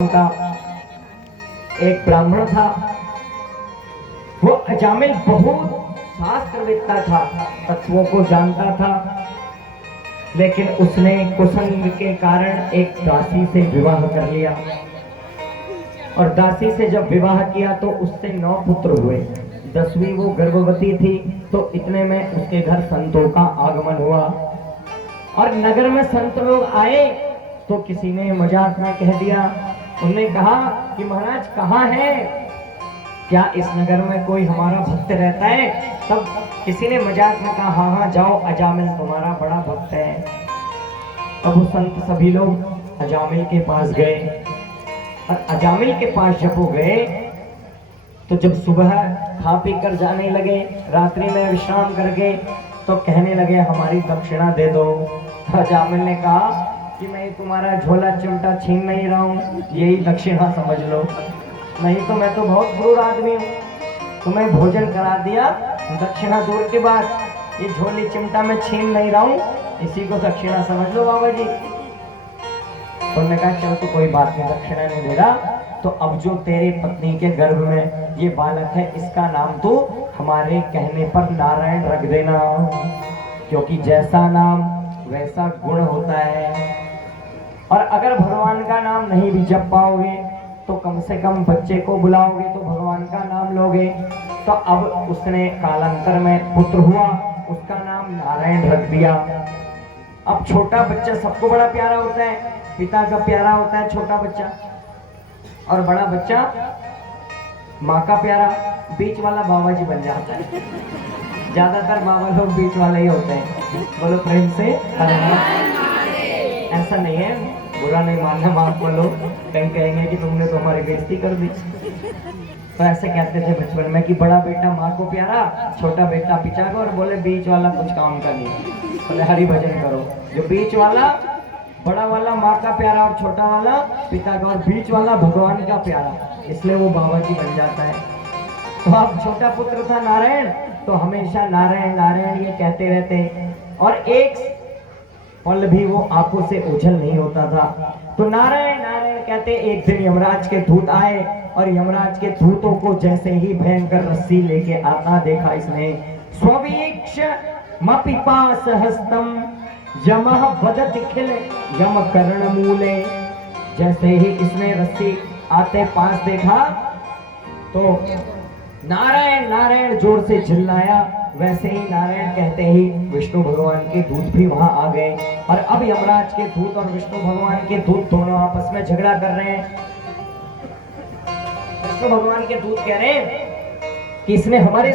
का एक ब्राह्मण था। वो अजामिल बहुत शास्त्रवेत्ता था, तत्वों को जानता था, लेकिन उसने कुसंग के कारण एक दासी से विवाह कर लिया। और दासी से जब विवाह किया तो उससे 9 पुत्र हुए। 10वीं वो गर्भवती थी, तो इतने में उसके घर संतों का आगमन हुआ। और नगर में संत लोग आए तो किसी ने मजाक में कह दिया, उन्होंने कहा कि महाराज कहाँ है, क्या इस नगर में कोई हमारा भक्त रहता है? तब किसी ने मजाक में कहा, हाँ हाँ जाओ, अजामिल तुम्हारा बड़ा भक्त है। तब वो संत सभी लोग अजामिल के पास गए। और अजामिल के पास जब वो गए तो जब सुबह खा पी कर जाने लगे, रात्रि में विश्राम करके, तो कहने लगे हमारी दक्षिणा दे दो। अजामिल ने कहा कि मैं तुम्हारा झोला चिमटा छीन नहीं रहा हूँ, यही दक्षिणा समझ लो, नहीं तो मैं तो बहुत क्रूर आदमी हूँ, तुम्हें भोजन करा दिया, दक्षिणा दूर की बात, ये झोली चिमटा मैं छीन नहीं रहा हूँ, इसी को दक्षिणा समझ लो बाबा जी। तो उन्होंने कहा चल तो कोई बात नहीं, दक्षिणा नहीं दे रहा, तो अब जो तेरे पत्नी के गर्भ में ये बालक है, इसका नाम तो हमारे कहने पर नारायण रख देना, क्योंकि जैसा नाम वैसा गुण होता है। और अगर भगवान का नाम नहीं भी जप पाओगे तो कम से कम बच्चे को बुलाओगे तो भगवान का नाम लोगे। तो अब उसने कालांतर में पुत्र हुआ, उसका नाम नारायण रख दिया। अब छोटा बच्चा सबको बड़ा प्यारा होता है, पिता का प्यारा होता है छोटा बच्चा, और बड़ा बच्चा माँ का प्यारा, बीच वाला बाबा जी बन जाता है। ज्यादातर बाबा लोग बीच वाले ही होते हैं। बोलो प्रेम से ऐसा नहीं है, बुरा नहीं मानना, माफ बोलो, कहीं कहेंगे कि तुमने तो हमारी बेइज्जती कर दी। तो ऐसे कहते थे बचपन में कि बड़ा बेटा माँ को प्यारा, छोटा बेटा पिता को, और बोले बीच वाला कुछ काम का नहीं, बोले हरि भजन करो। जो बीच वाला, बड़ा वाला माँ का प्यारा और छोटा वाला पिता का, और बीच वाला भगवान का प्यारा, इसलिए वो बाबा जी बन जाता है। तो अब छोटा पुत्र था नारायण, तो हमेशा नारायण नारायण ये कहते रहते, और एक पल भी वो आंखों से ओझल नहीं होता था। तो नारायण नारायण कहते, एक दिन यमराज के दूत आए, और यमराज के दूतों को जैसे ही भयंकर रस्सी लेके आता देखा इसने, स्ववीक्ष मपिपास हस्तम यमः वदति खिल यम कर्ण मूले। जैसे ही इसने रस्सी आते पास देखा तो नारायण नारायण जोर से चिल्लाया। वैसे ही नारायण कहते ही विष्णु भगवान के दूत भी वहां आ गए, और अब यमराज के दूत और विष्णु भगवान के दूत दोनों आपस में झगड़ा कर रहे हैं। विष्णु भगवान के दूत कह रहे हैं कि इसने हमारे